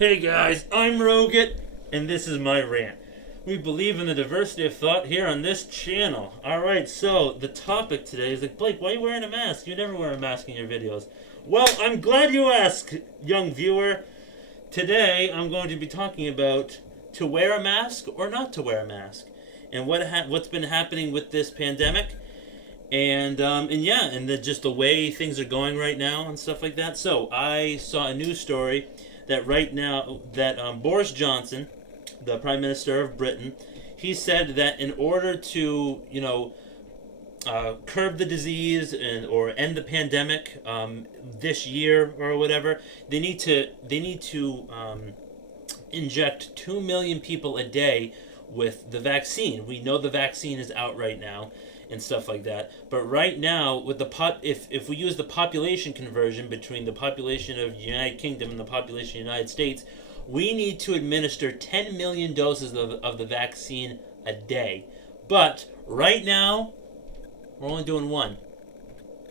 Hey guys, I'm Rogut, and this is my rant. We believe in the diversity of thought here on this channel. Alright, so the topic today is like, Blake, why are you wearing a mask? You never wear a mask in your videos. Well, I'm glad you asked, young viewer. Today, I'm going to be talking about to wear a mask or not to wear a mask, and what's been happening with this pandemic, and just the way things are going right now and stuff like that. So I saw a news story that right now that Boris Johnson, the Prime Minister of Britain, he said that in order to curb the disease or end the pandemic this year or whatever, they need to inject 2 million people a day with the vaccine. We know the vaccine is out right now and stuff like that. But right now, with if we use the population conversion between the population of the United Kingdom and the population of the United States, we need to administer 10 million doses of the vaccine a day. But right now, we're only doing one.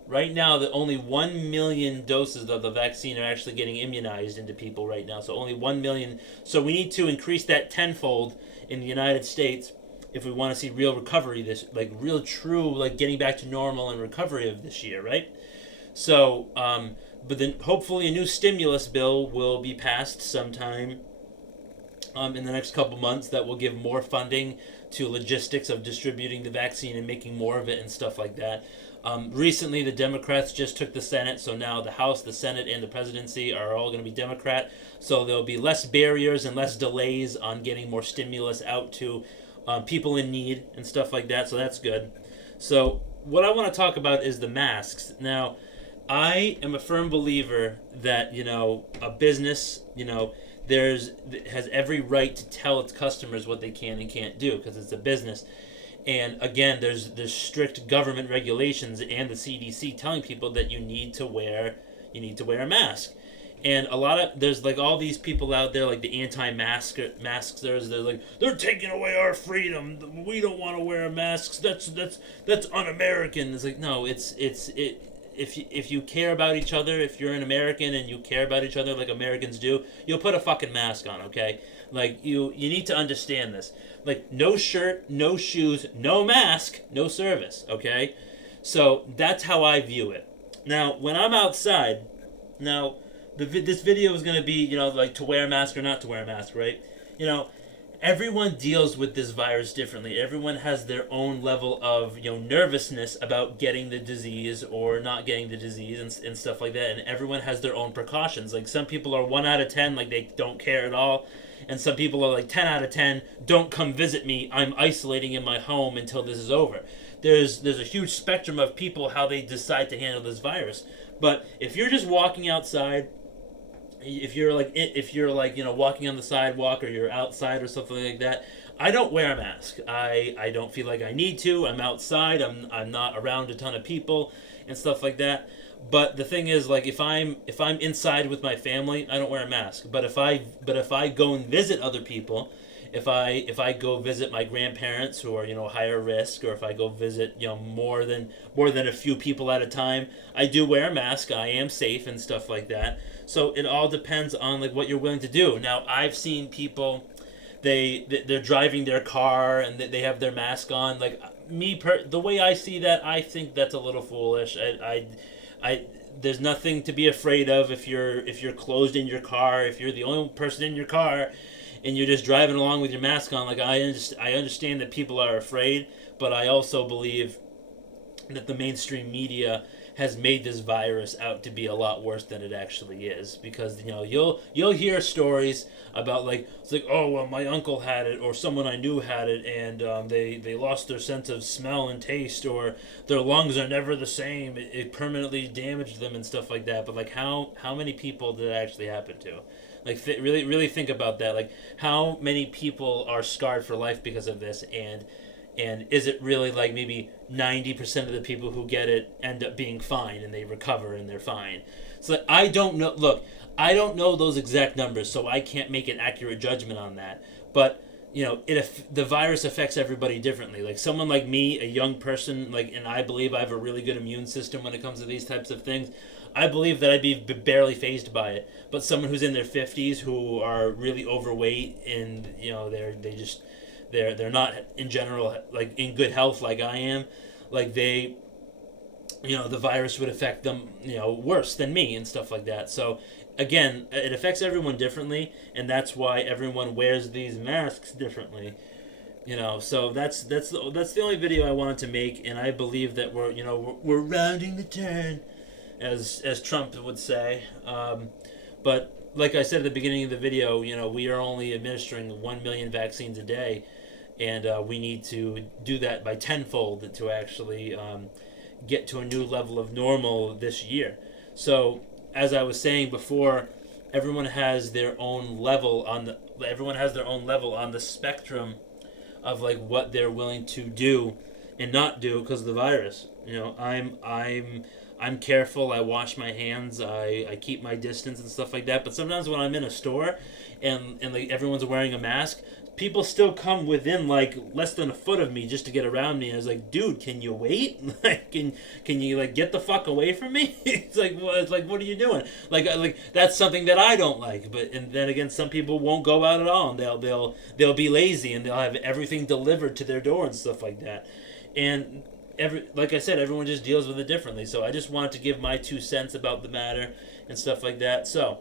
Right now, only 1 million doses of the vaccine are actually getting immunized into people right now. So only 1 million. So we need to increase that tenfold in the United States if we want to see real recovery, real true, getting back to normal and recovery of this year, right? So, but then hopefully a new stimulus bill will be passed sometime in the next couple months that will give more funding to logistics of distributing the vaccine and making more of it and stuff like that. Recently, the Democrats just took the Senate, so now the House, the Senate, and the presidency are all going to be Democrat. So there'll be less barriers and less delays on getting more stimulus out to people in need and stuff like that. So that's good. So what I want to talk about is the masks. Now, I am a firm believer that a business has every right to tell its customers what they can and can't do because it's a business. And again, there's strict government regulations and the CDC telling people that you need to wear a mask. And there's all these people out there, like the anti-maskers. They're taking away our freedom. We don't want to wear masks. That's un-American. It's like, no, if you care about each other, if you're an American and you care about each other like Americans do, you'll put a fucking mask on, okay? You need to understand this. No shirt, no shoes, no mask, no service, okay? So that's how I view it. Now, when I'm outside, this video is going to be, to wear a mask or not to wear a mask, right? Everyone deals with this virus differently. Everyone has their own level of, nervousness about getting the disease or not getting the disease and stuff like that. And everyone has their own precautions. Some people are 1 out of 10, they don't care at all. And some people are 10 out of 10, don't come visit me. I'm isolating in my home until this is over. There's a huge spectrum of people how they decide to handle this virus. But if you're just walking outside, if you're walking on the sidewalk or you're outside or something like that, I don't wear a mask. I don't feel like I need to. I'm outside. I'm not around a ton of people and stuff like that. But the thing is, if I'm inside with my family, I don't wear a mask. But if I go and visit other people, if I go visit my grandparents who are higher risk, or if I go visit more than a few people at a time, I do wear a mask. I am safe and stuff like that. So it all depends on what you're willing to do. Now, I've seen people, they're driving their car and they have their mask on. The way I see that, I think that's a little foolish. I there's nothing to be afraid of if you're closed in your car, if you're the only person in your car and you're just driving along with your mask on. I understand that people are afraid, but I also believe that the mainstream media has made this virus out to be a lot worse than it actually is, because you'll hear stories about oh well, my uncle had it or someone I knew had it, and they lost their sense of smell and taste, or their lungs are never the same, it permanently damaged them and stuff like that. But how many people did it actually happen to? Really think about that. How many people are scarred for life because of this, and is it really maybe 90% of the people who get it end up being fine and they recover and they're fine? So I don't know. Look, I don't know those exact numbers, so I can't make an accurate judgment on that. But the virus affects everybody differently. Someone like me, a young person, and I believe I have a really good immune system when it comes to these types of things. I believe that I'd be barely phased by it. But someone who's in their 50s who are really overweight and they're not in general like in good health like I am, like they, the virus would affect them, worse than me and stuff like that. So again, it affects everyone differently, and that's why everyone wears these masks differently. So that's the only video I wanted to make, and I believe that we're rounding the turn, as Trump would say. But like I said at the beginning of the video, we are only administering 1 million vaccines a day, and we need to do that by tenfold to actually get to a new level of normal this year. So as I was saying before, everyone has their own level on the spectrum of like what they're willing to do and not do because of the virus. I'm careful. I wash my hands. I keep my distance and stuff like that. But sometimes when I'm in a store and like everyone's wearing a mask, people still come within like less than a foot of me just to get around me. And I was like, dude, can you wait? Like, can you like get the fuck away from me? It's like what are you doing? Like that's something that I don't like. But and then again, some people won't go out at all, and they'll be lazy and they'll have everything delivered to their door and stuff like that. And like I said, everyone just deals with it differently. So I just wanted to give my 2 cents about the matter and stuff like that. So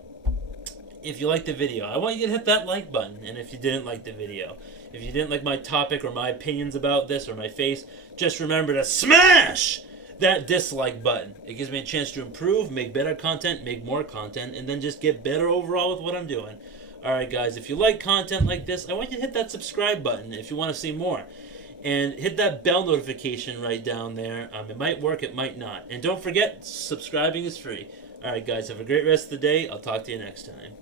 if you liked the video, I want you to hit that like button. And if you didn't like the video, if you didn't like my topic or my opinions about this or my face, just remember to smash that dislike button. It gives me a chance to improve, make better content, make more content, and then just get better overall with what I'm doing. Alright guys, if you like content like this, I want you to hit that subscribe button if you want to see more. And hit that bell notification right down there. It might work, it might not. And don't forget, subscribing is free. Alright guys, have a great rest of the day. I'll talk to you next time.